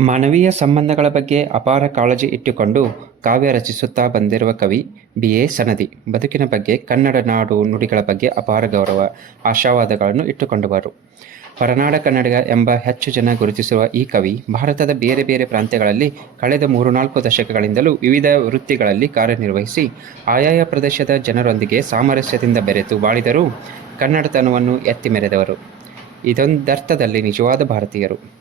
ಮಾನವೀಯ ಸಂಬಂಧಗಳ ಬಗ್ಗೆ ಅಪಾರ ಕಾಳಜಿ ಇಟ್ಟುಕೊಂಡು ಕಾವ್ಯ ರಚಿಸುತ್ತಾ ಬಂದಿರುವ ಕವಿ ಬಿ ಎ ಸನದಿ. ಬದುಕಿನ ಬಗ್ಗೆ, ಕನ್ನಡ ನಾಡು ನುಡಿಗಳ ಬಗ್ಗೆ ಅಪಾರ ಗೌರವ, ಆಶಾವಾದಗಳನ್ನು ಇಟ್ಟುಕೊಂಡವರು. ಹೊರನಾಡ ಕನ್ನಡಿಗ ಎಂಬ ಹೆಚ್ಚು ಜನ ಗುರುತಿಸಿರುವ ಈ ಕವಿ ಭಾರತದ ಬೇರೆ ಬೇರೆ ಪ್ರಾಂತ್ಯಗಳಲ್ಲಿ ಕಳೆದ ಮೂರು ನಾಲ್ಕು ದಶಕಗಳಿಂದಲೂ ವಿವಿಧ ವೃತ್ತಿಗಳಲ್ಲಿ ಕಾರ್ಯನಿರ್ವಹಿಸಿ, ಆಯಾಯ ಪ್ರದೇಶದ ಜನರೊಂದಿಗೆ ಸಾಮರಸ್ಯದಿಂದ ಬೆರೆತು ಬಾಳಿದರೂ ಕನ್ನಡತನವನ್ನು ಎತ್ತಿ ಮೆರೆದವರು. ಇದೊಂದರ್ಥದಲ್ಲಿ ನಿಜವಾದ ಭಾರತೀಯರು.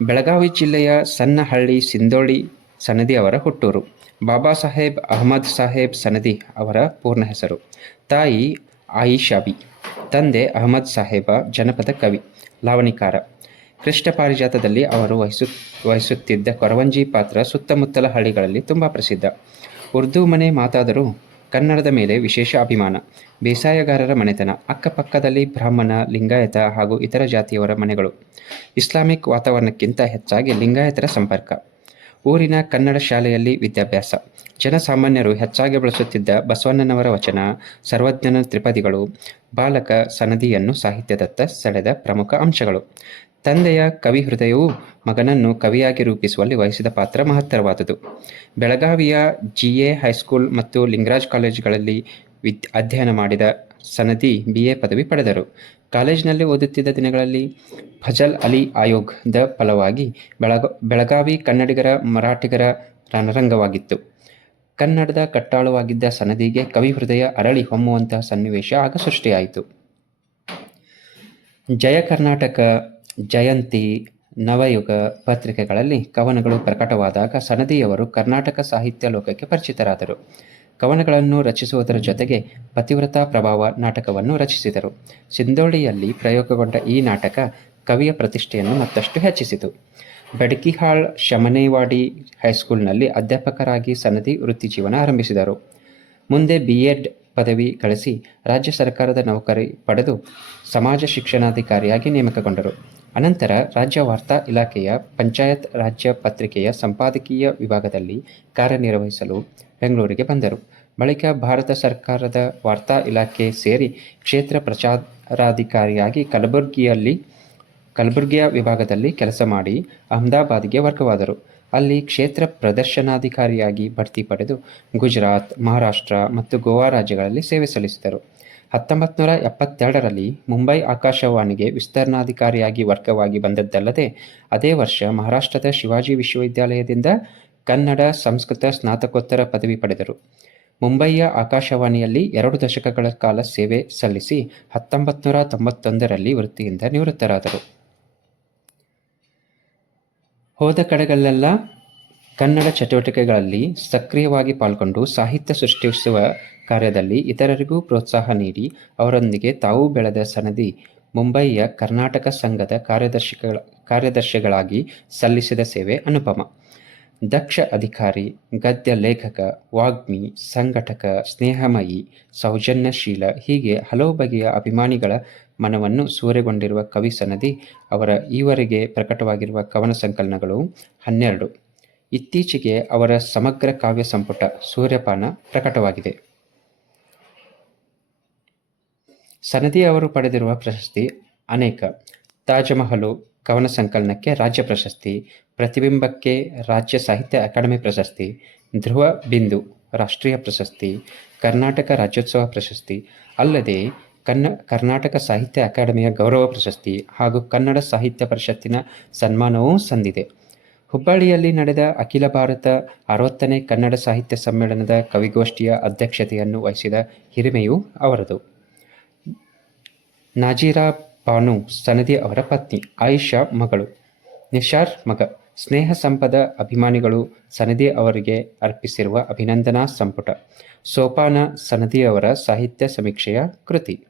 ಬೆಳಗಾವಿ ಜಿಲ್ಲೆಯ ಸಣ್ಣಹಳ್ಳಿ ಸಿಂದೋಳಿ ಸನದಿ ಅವರ ಹುಟ್ಟೂರು. ಬಾಬಾ ಸಾಹೇಬ್ ಅಹಮದ್ ಸಾಹೇಬ್ ಸನದಿ ಅವರ ಪೂರ್ಣ ಹೆಸರು. ತಾಯಿ ಆಯಿಷಾಬಿ, ತಂದೆ ಅಹಮದ್ ಸಾಹೇಬ, ಜನಪದ ಕವಿ, ಲಾವಣಿಕಾರ. ಕೃಷ್ಣ ಪಾರಿಜಾತದಲ್ಲಿ ಅವರು ವಹಿಸು, ವಹಿಸುತ್ತಿದ್ದ ಕೊರವಂಜಿ ಪಾತ್ರ ಸುತ್ತಮುತ್ತಲ ಹಳ್ಳಿಗಳಲ್ಲಿ ತುಂಬ ಪ್ರಸಿದ್ಧ. ಉರ್ದು ಮನೆ ಮಾತಾದರೂ ಕನ್ನಡದ ಮೇಲೆ ವಿಶೇಷ ಅಭಿಮಾನ. ಬೇಸಾಯಗಾರರ ಮನೆತನ, ಅಕ್ಕಪಕ್ಕದಲ್ಲಿ ಬ್ರಾಹ್ಮಣ, ಲಿಂಗಾಯತ ಹಾಗೂ ಇತರ ಜಾತಿಯವರ ಮನೆಗಳು. ಇಸ್ಲಾಮಿಕ್ ವಾತಾವರಣಕ್ಕಿಂತ ಹೆಚ್ಚಾಗಿ ಲಿಂಗಾಯತರ ಸಂಪರ್ಕ. ಊರಿನ ಕನ್ನಡ ಶಾಲೆಯಲ್ಲಿ ವಿದ್ಯಾಭ್ಯಾಸ. ಜನಸಾಮಾನ್ಯರು ಹೆಚ್ಚಾಗಿ ಬಳಸುತ್ತಿದ್ದ ಬಸವಣ್ಣನವರ ವಚನ, ಸರ್ವಜ್ಞನ ತ್ರಿಪದಿಗಳು, ಬಾಲಕ ಸನದಿಯನ್ನು ಸಾಹಿತ್ಯದತ್ತ ಸೆಳೆದ ಪ್ರಮುಖ ಅಂಶಗಳು. ತಂದೆಯ ಕವಿ ಹೃದಯವು ಮಗನನ್ನು ಕವಿಯಾಗಿ ರೂಪಿಸುವಲ್ಲಿ ವಹಿಸಿದ ಪಾತ್ರ ಮಹತ್ತರವಾದುದು. ಬೆಳಗಾವಿಯ ಜಿ ಎ ಹೈಸ್ಕೂಲ್ ಮತ್ತು ಲಿಂಗರಾಜ್ ಕಾಲೇಜುಗಳಲ್ಲಿ ವಿದ್, ಅಧ್ಯಯನ ಮಾಡಿದ ಸನದಿ ಬಿ ಎ ಪದವಿ ಪಡೆದರು. ಕಾಲೇಜಿನಲ್ಲಿ ಓದುತ್ತಿದ್ದ ದಿನಗಳಲ್ಲಿ ಫಜಲ್ ಅಲಿ ಆಯೋಗದ ಫಲವಾಗಿ ಬೆಳಗ, ಬೆಳಗಾವಿ ಕನ್ನಡಿಗರ ಮರಾಠಿಗರ ರಣರಂಗವಾಗಿತ್ತು. ಕನ್ನಡದ ಕಟ್ಟಾಳುವಾಗಿದ್ದ ಸನದಿಗೆ ಕವಿ ಹೃದಯ ಅರಳಿ ಹೊಮ್ಮುವಂತಹ ಸನ್ನಿವೇಶ ಆಗ ಸೃಷ್ಟಿಯಾಯಿತು ಜಯ ಕರ್ನಾಟಕ ಜಯಂತಿ ನವಯುಗ ಪತ್ರಿಕೆಗಳಲ್ಲಿ ಕವನಗಳು ಪ್ರಕಟವಾದಾಗ ಸನದಿಯವರು ಕರ್ನಾಟಕ ಸಾಹಿತ್ಯ ಲೋಕಕ್ಕೆ ಪರಿಚಿತರಾದರು. ಕವನಗಳನ್ನು ರಚಿಸುವುದರ ಜೊತೆಗೆ ಪತಿವ್ರತಾ ಪ್ರಭಾವ ನಾಟಕವನ್ನು ರಚಿಸಿದರು. ಸಿಂದೋಳಿಯಲ್ಲಿ ಪ್ರಯೋಗಗೊಂಡ ಈ ನಾಟಕ ಕವಿಯ ಪ್ರತಿಷ್ಠೆಯನ್ನು ಮತ್ತಷ್ಟು ಹೆಚ್ಚಿಸಿತು. ಬೆಡಕಿಹಾಳ್ ಶಮನೇವಾಡಿ ಹೈಸ್ಕೂಲ್ನಲ್ಲಿ ಅಧ್ಯಾಪಕರಾಗಿ ಸನದಿ ವೃತ್ತಿಜೀವನ ಆರಂಭಿಸಿದರು. ಮುಂದೆ ಬಿ ಎಡ್ ಪದವಿ ಗಳಿಸಿ ರಾಜ್ಯ ಸರ್ಕಾರದ ನೌಕರಿ ಪಡೆದು ಸಮಾಜ ಶಿಕ್ಷಣಾಧಿಕಾರಿಯಾಗಿ ನೇಮಕಗೊಂಡರು. ಅನಂತರ ರಾಜ್ಯ ವಾರ್ತಾ ಇಲಾಖೆಯ ಪಂಚಾಯತ್ ರಾಜ್ಯ ಪತ್ರಿಕೆಯ ಸಂಪಾದಕೀಯ ವಿಭಾಗದಲ್ಲಿ ಕಾರ್ಯನಿರ್ವಹಿಸಲು ಬೆಂಗಳೂರಿಗೆ ಬಂದರು. ಬಳಿಕ ಭಾರತ ಸರ್ಕಾರದ ವಾರ್ತಾ ಇಲಾಖೆ ಸೇರಿ ಕ್ಷೇತ್ರ ಪ್ರಚಾರಾಧಿಕಾರಿಯಾಗಿ ಕಲಬುರಗಿಯಲ್ಲಿ, ಕಲಬುರಗಿಯ ವಿಭಾಗದಲ್ಲಿ ಕೆಲಸ ಮಾಡಿ ಅಹಮದಾಬಾದ್ಗೆ ವರ್ಗವಾದರು. ಅಲ್ಲಿ ಕ್ಷೇತ್ರ ಪ್ರದರ್ಶನಾಧಿಕಾರಿಯಾಗಿ ಬಡ್ತಿ ಪಡೆದು ಗುಜರಾತ್, ಮಹಾರಾಷ್ಟ್ರ ಮತ್ತು ಗೋವಾ ರಾಜ್ಯಗಳಲ್ಲಿ ಸೇವೆ ಸಲ್ಲಿಸಿದರು. ಹತ್ತೊಂಬತ್ತು ನೂರ ಎಪ್ಪತ್ತೆರಡರಲ್ಲಿ ಮುಂಬೈ ಆಕಾಶವಾಣಿಗೆ ವಿಸ್ತರಣಾಧಿಕಾರಿಯಾಗಿ ವರ್ಗವಾಗಿ ಬಂದದ್ದಲ್ಲದೆ, ಅದೇ ವರ್ಷ ಮಹಾರಾಷ್ಟ್ರದ ಶಿವಾಜಿ ವಿಶ್ವವಿದ್ಯಾಲಯದಿಂದ ಕನ್ನಡ ಸಂಸ್ಕೃತ ಸ್ನಾತಕೋತ್ತರ ಪದವಿ ಪಡೆದರು. ಮುಂಬಯಿಯ ಆಕಾಶವಾಣಿಯಲ್ಲಿ ಎರಡು ದಶಕಗಳ ಕಾಲ ಸೇವೆ ಸಲ್ಲಿಸಿ ಹತ್ತೊಂಬತ್ತು ನೂರ ತೊಂಬತ್ತೊಂದರಲ್ಲಿ ವೃತ್ತಿಯಿಂದ ನಿವೃತ್ತರಾದರು. ಹೋದ ಕಡೆಗಳೆಲ್ಲ ಕನ್ನಡ ಚಟುವಟಿಕೆಗಳಲ್ಲಿ ಸಕ್ರಿಯವಾಗಿ ಪಾಲ್ಗೊಂಡು ಸಾಹಿತ್ಯ ಸೃಷ್ಟಿಸುವ ಕಾರ್ಯದಲ್ಲಿ ಇತರರಿಗೂ ಪ್ರೋತ್ಸಾಹ ನೀಡಿ ಅವರೊಂದಿಗೆ ತಾವು ಬೆಳೆದ ಸನದಿ ಮುಂಬಯಿಯ ಕರ್ನಾಟಕ ಸಂಘದ ಕಾರ್ಯದರ್ಶಿಗಳ ಕಾರ್ಯದರ್ಶಿಗಳಾಗಿ ಸಲ್ಲಿಸಿದ ಸೇವೆ ಅನುಪಮ. ದಕ್ಷ ಅಧಿಕಾರಿ, ಗದ್ಯ ಲೇಖಕ, ವಾಗ್ಮಿ, ಸಂಘಟಕ, ಸ್ನೇಹಮಯಿ, ಸೌಜನ್ಯಶೀಲ ಹೀಗೆ ಹಲವು ಬಗೆಯ ಅಭಿಮಾನಿಗಳ ಮನವನ್ನು ಸೂರೆಗೊಂಡಿರುವ ಕವಿ ಸನದಿ ಅವರ ಈವರೆಗೆ ಪ್ರಕಟವಾಗಿರುವ ಕವನ ಸಂಕಲನಗಳು ಹನ್ನೆರಡು. ಇತ್ತೀಚೆಗೆ ಅವರ ಸಮಗ್ರ ಕಾವ್ಯ ಸಂಪುಟ ಸೂರ್ಯಪಾನ ಪ್ರಕಟವಾಗಿದೆ. ಸನದಿ ಅವರು ಪಡೆದಿರುವ ಪ್ರಶಸ್ತಿ ಅನೇಕ. ತಾಜ್ಮಹಲು, ಕವನ ಸಂಕಲನಕ್ಕೆ ರಾಜ್ಯ ಪ್ರಶಸ್ತಿ, ಪ್ರತಿಬಿಂಬಕ್ಕೆ ರಾಜ್ಯ ಸಾಹಿತ್ಯ ಅಕಾಡೆಮಿ ಪ್ರಶಸ್ತಿ, ಧ್ರುವ ಬಿಂದು ರಾಷ್ಟ್ರೀಯ ಪ್ರಶಸ್ತಿ, ಕರ್ನಾಟಕ ರಾಜ್ಯೋತ್ಸವ ಪ್ರಶಸ್ತಿ, ಅಲ್ಲದೆ ಕನ್ನ, ಕರ್ನಾಟಕ ಸಾಹಿತ್ಯ ಅಕಾಡೆಮಿಯ ಗೌರವ ಪ್ರಶಸ್ತಿ ಹಾಗೂ ಕನ್ನಡ ಸಾಹಿತ್ಯ ಪರಿಷತ್ತಿನ ಸನ್ಮಾನವೂ ಸಂದಿದೆ. ಹುಬ್ಬಳ್ಳಿಯಲ್ಲಿ ನಡೆದ ಅಖಿಲ ಭಾರತ ಅರವತ್ತನೇ ಕನ್ನಡ ಸಾಹಿತ್ಯ ಸಮ್ಮೇಳನದ ಕವಿಗೋಷ್ಠಿಯ ಅಧ್ಯಕ್ಷತೆಯನ್ನು ವಹಿಸಿದ ಹಿರಿಮೆಯು ಅವರದು. ನಾಜೀರಾ ಬಾನು ಸನದಿ ಅವರ ಪತ್ನಿ ಆಯಿಷಾ ಮಗಳು. ನಿಶಾರ್ ಮಗ. ಸ್ನೇಹ ಸಂಪದ ಅಭಿಮಾನಿಗಳು ಸನದಿ ಅವರಿಗೆ ಅರ್ಪಿಸಿರುವ ಅಭಿನಂದನಾ ಸಂಪುಟ. ಸೋಪಾನ ಸನದಿ ಅವರ ಸಾಹಿತ್ಯ ಸಮೀಕ್ಷೆಯ ಕೃತಿ.